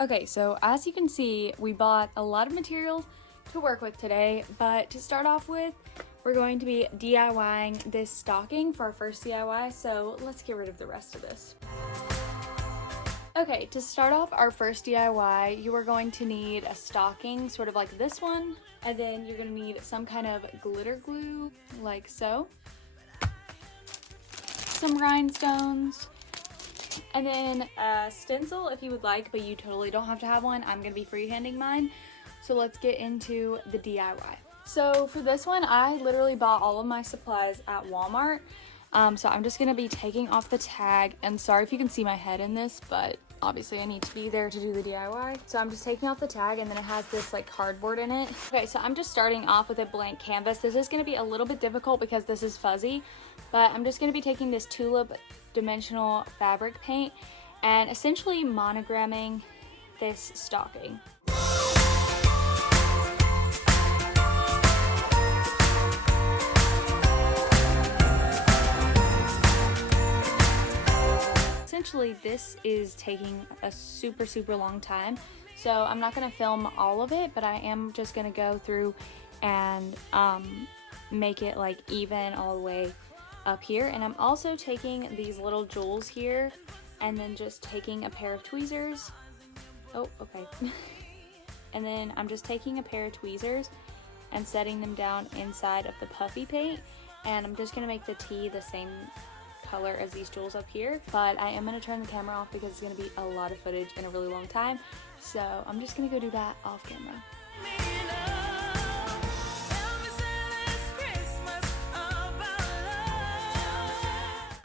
Okay, so as you can see, we bought a lot of materials to work with today, but to start off with, we're going to be DIYing this stocking for our first DIY, so let's get rid of the rest of this. Okay, to start off our first DIY, you are going to need a stocking, sort of like this one, and then you're going to need some kind of glitter glue, like so, some rhinestones, and then a stencil if you would like, but you totally don't have to have one. I'm going to be freehanding mine, so let's get into the DIY. So for this one, I literally bought all of my supplies at Walmart. So I'm just gonna be taking off the tag, and sorry if you can see my head in this, but obviously I need to be there to do the DIY. So I'm just taking off the tag, and then it has this like cardboard in it. Okay, so I'm just starting off with a blank canvas. This is gonna be a little bit difficult because this is fuzzy, but I'm just gonna be taking this tulip dimensional fabric paint and essentially monogramming this stocking. Essentially, this is taking a super long time, so I'm not going to film all of it, but I am just going to go through and make it like even all the way up here. And I'm also taking these little jewels here and then just taking a pair of tweezers. Oh, okay. And then I'm just taking a pair of tweezers and setting them down inside of the puffy paint, and I'm just going to make the T the same color as these jewels up here, but I am going to turn the camera off because it's going to be a lot of footage in a really long time, so I'm just going to go do that off camera.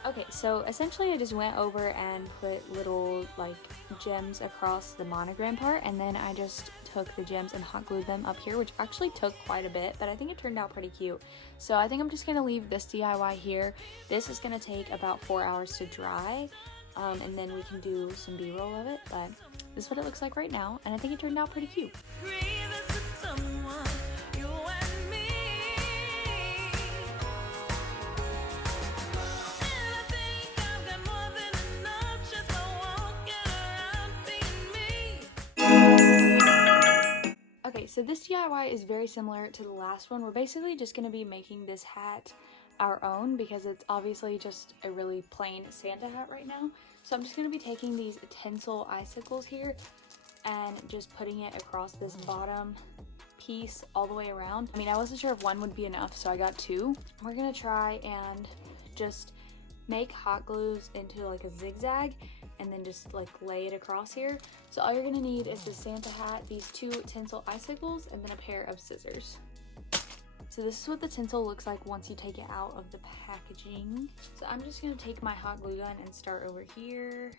Okay, so essentially I just went over and put little like gems across the monogram part, and then I just took the gems and hot glued them up here, which actually took quite a bit, but I think it turned out pretty cute. So I think I'm just gonna leave this DIY here. This is gonna take about 4 hours to dry, and then we can do some B-roll of it, but this is what it looks like right now, and I think it turned out pretty cute. Okay, so this DIY is very similar to the last one. We're basically just going to be making this hat our own because it's obviously just a really plain Santa hat right now. So I'm just going to be taking these tinsel icicles here and just putting it across this bottom piece all the way around. I mean, I wasn't sure if one would be enough, so I got two. We're going to try and just make hot glues into like a zigzag and then just like lay it across here. So all you're gonna need is the Santa hat, these two tinsel icicles, and then a pair of scissors. So this is what the tinsel looks like once you take it out of the packaging. So I'm just gonna take my hot glue gun and start over here.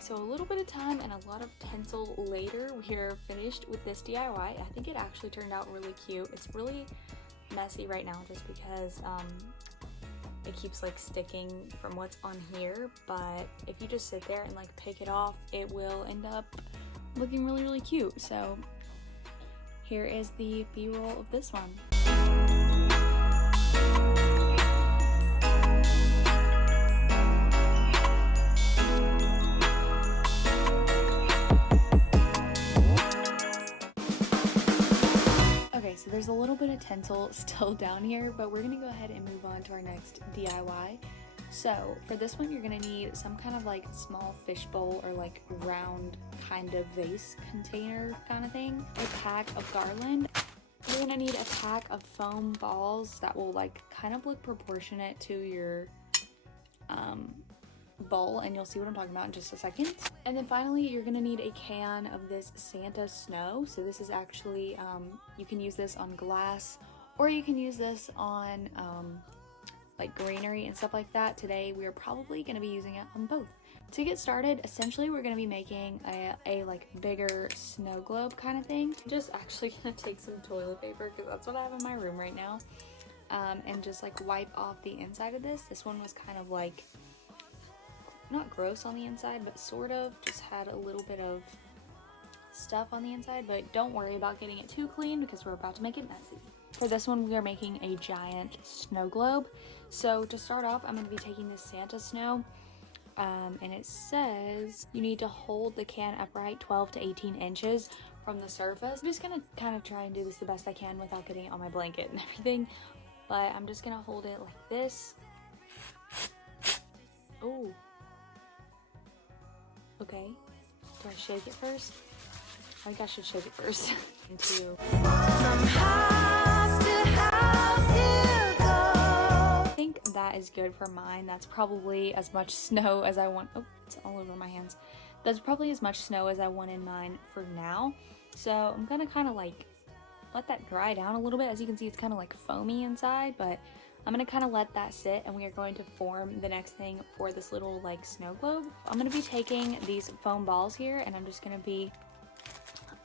So a little bit of time and a lot of tinsel later, we're finished with this DIY. I think it actually turned out really cute. It's really messy right now just because it keeps like sticking from what's on here, but if you just sit there and like pick it off, it will end up looking really cute. So here is the B-roll of this one. So there's a little bit of tinsel still down here, but we're gonna go ahead and move on to our next DIY. So for this one, you're gonna need some kind of like small fishbowl or like round kind of vase container kind of thing, a pack of garland. You're gonna need a pack of foam balls that will like kind of look proportionate to your bowl, and you'll see what I'm talking about in just a second. And then finally, you're gonna need a can of this Santa snow. So this is actually, you can use this on glass, or you can use this on like greenery and stuff like that. Today, we're probably gonna be using it on both. To get started, essentially we're going to be making a like bigger snow globe kind of thing. I'm just actually going to take some toilet paper because that's what I have in my room right now, and just like wipe off the inside of this. This one was kind of like, not gross on the inside, but sort of just had a little bit of stuff on the inside, but don't worry about getting it too clean because we're about to make it messy. For this one, we are making a giant snow globe. So to start off, I'm going to be taking this Santa snow, and it says you need to hold the can upright 12 to 18 inches from the surface. I'm just going to kind of try and do this the best I can without getting it on my blanket and everything, but I'm just going to hold it like this. Oh. Okay. Do I shake it first? I think I should shake it first. I think that is good for mine. That's probably as much snow as I want. Oh, it's all over my hands. That's probably as much snow as I want in mine for now. So I'm gonna kind of like let that dry down a little bit. As you can see, it's kind of like foamy inside, but I'm gonna kind of let that sit, and we are going to form the next thing for this little like snow globe. I'm gonna be taking these foam balls here, and I'm just gonna be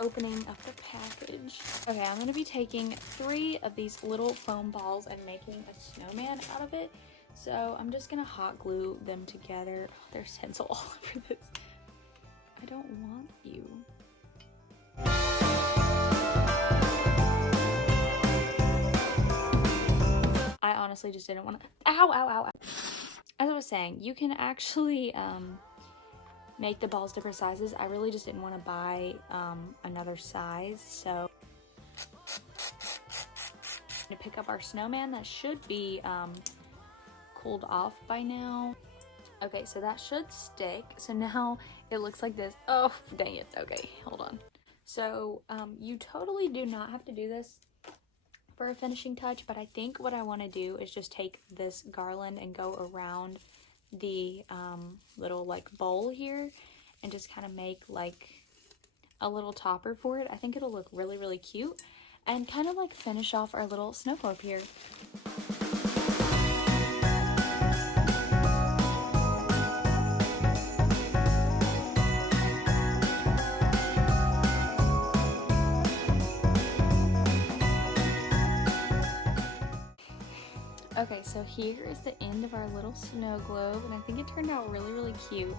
opening up the package. Okay, I'm gonna be taking 3 of these little foam balls and making a snowman out of it. So I'm just gonna hot glue them together. Oh, there's tinsel all over this. I don't want you. I honestly just didn't want to. Ow, ow, ow, ow. As I was saying, you can actually make the balls different sizes. I really just didn't want to buy another size, so to pick up our snowman. That should be cooled off by now. Okay, so that should stick. So now it looks like this. Oh, dang it. Okay, hold on. So you totally do not have to do this for a finishing touch, but I think what I want to do is just take this garland and go around the little like bowl here and just kind of make like a little topper for it. I think it'll look really, really cute and kind of like finish off our little snow globe here. Okay, so here is the end of our little snow globe, and I think it turned out really, really cute.